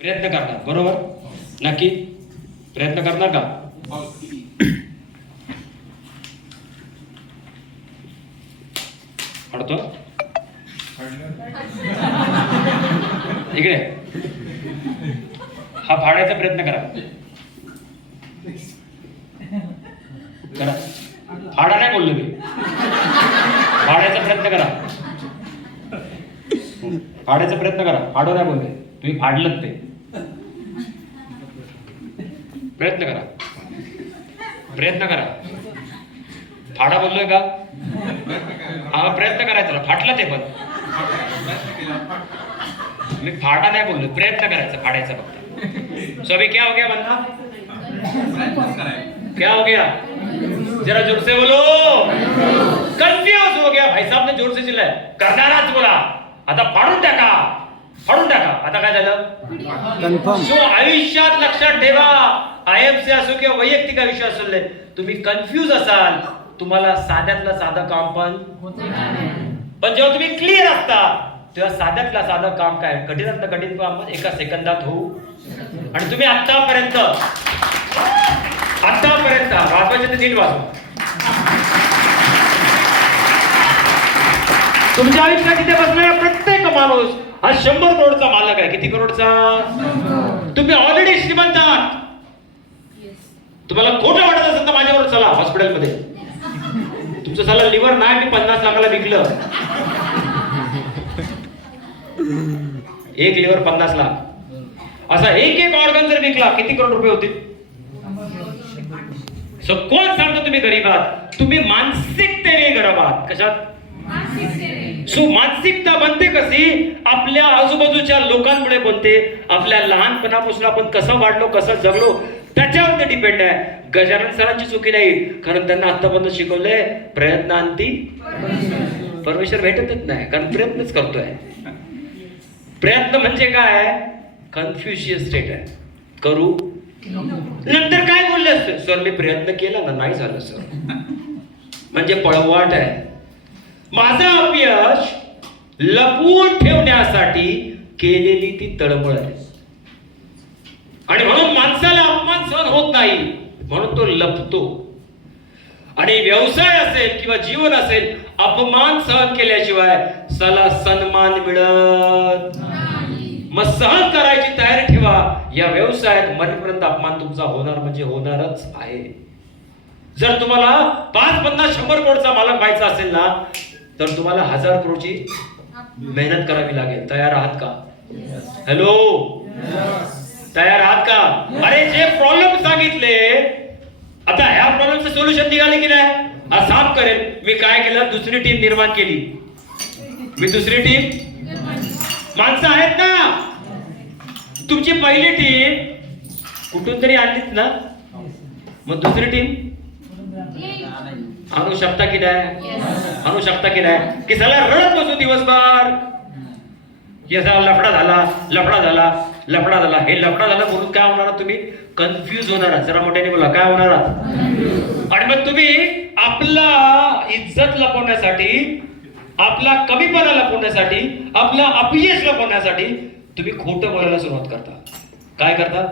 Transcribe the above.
प्रयत्न करणार, बरोबर? नक्की प्रयत्न करणार का? पडतो इकडे हा फाडायचा प्रयत्न करा. करा, फाडा नाही बोललो मी, फाडायचा प्रयत्न करा. फाडायचा प्रयत्न करा, फाडो नाही बोलले तुम्ही, फाडलत ते. प्रयत्न करा, प्रयत्न करा. फाडा बोललोय का? हा प्रयत्न करायचा, फाटलं ते पण मी फाडा नाही बोललो, प्रयत्न करायचा फाडायचा फक्त. सभी क्या हो गया बंदा? क्या हो गया? जरा जोर से बोलो. कंफ्यूज हो गया भाई साहब ने, जोर से चिल्लाय. करणाराच बोला, आता फाडून टाका, फाडून टाका. आता काय झालं? कन्फर्म. सो आयुष्यात लक्षात ठेवा, आयएमसी असो किंवा वैयक्तिक आयुष्य असो, तुम्ही कन्फ्यूज असाल, तुम्हाला साध्यातलं साधं काम पण जेव्हा तुम्ही क्लिअर असता तेव्हा साध्यातलं साधं काम काय, कठीणातलं कठीण काम एका सेकंदात होऊ. आणि तुम्ही आतापर्यंत वाजवायचे ते 3 वाजवा. तुमच्या आयुष्यात तिथे बसणारा प्रत्येक माणूस हा 100 करोडचा मालक आहे. किती करोडचा? तुम्ही ऑलरेडी श्रीमंत आहात. तुम्हाला खोटं वाटत असेल तर माझ्यावर चला हॉस्पिटलमध्ये. तुमचं चला लिव्हर नाही, मी 50 लाखाला विकलं. 1 लिव्हर 50 लाख, असा एक ऑर्गन जर विकला किती करोड रुपये होतील? सो कोण सांगतो तुम्ही गरीब आहात? तुम्ही मानसिकतेने गरीब आहात. कशात? सो मानसिकता बनते कशी? आपल्या आजूबाजूच्या लोकांमुळे बनते. आपल्या लहानपणापासून आपण कसं वाढलो, कसं जगलो त्याच्यावर ते डिपेंड आहे. गजानन सरांची चुकी नाही, कारण त्यांना आतापर्यंत शिकवलंय प्रयत्नांती परमेश्वर भेटतच नाही, कारण प्रयत्नच करतोय. प्रयत्न म्हणजे काय? कन्फ्युशियस स्टेट आहे. करू नंतर काय बोलले असते? सर मी प्रयत्न केला ना, नाही झालं सर, म्हणजे पळवाट आहे. माझं अपयश लपवून ठेवण्यासाठी केलेली ती तळमळ आहे. आणि म्हणून माणसाला अपमान सहन होत नाही, म्हणून तो लपतो. आणि व्यवसाय असेल किंवा जीवन असेल, अपमान सहन केल्याशिवाय साला सन्मान मिळत. मग सहन करायची तयारी ठेवा. या व्यवसायात मरेपर्यंत अपमान तुमचा होणार म्हणजे होणारच आहे. जर तुम्हाला 5, 50, 100 करोडचा मालक व्हायचा असेल ना, तर तुम्हाला 1000 करोडची मेहनत करावी लागेल. तयार आहात का? हॅलो, तयार आहात का? अरे जे प्रॉब्लेम सांगितले, आता ह्या प्रॉब्लेमचं सोल्युशन निघाले की नाही? हा साफ करेल. मी काय केलं? दुसरी टीम निर्माण केली. मी दुसरी टीम, माणसं आहेत ना, तुमची पहिली टीम कुठून तरी आणलीच ना, मग दुसरी टीम आणू शकता की नाही? आणू शकता की नाही? की साला रडत बसू दिवसभर, लफडा झाला, लफडा झाला, लफडा झाला. हे लफडा झाला म्हणून काय होणार? तुम्ही कन्फ्यूज होणार. जरा मोठ्याने बोला, काय होणार? आणि मग तुम्ही आपला इज्जत लपवण्यासाठी, आपला कमीपणा लपवण्यासाठी, आपला अपयश लपवण्यासाठी तुम्ही खोटं बोलायला सुरुवात करता. काय करता?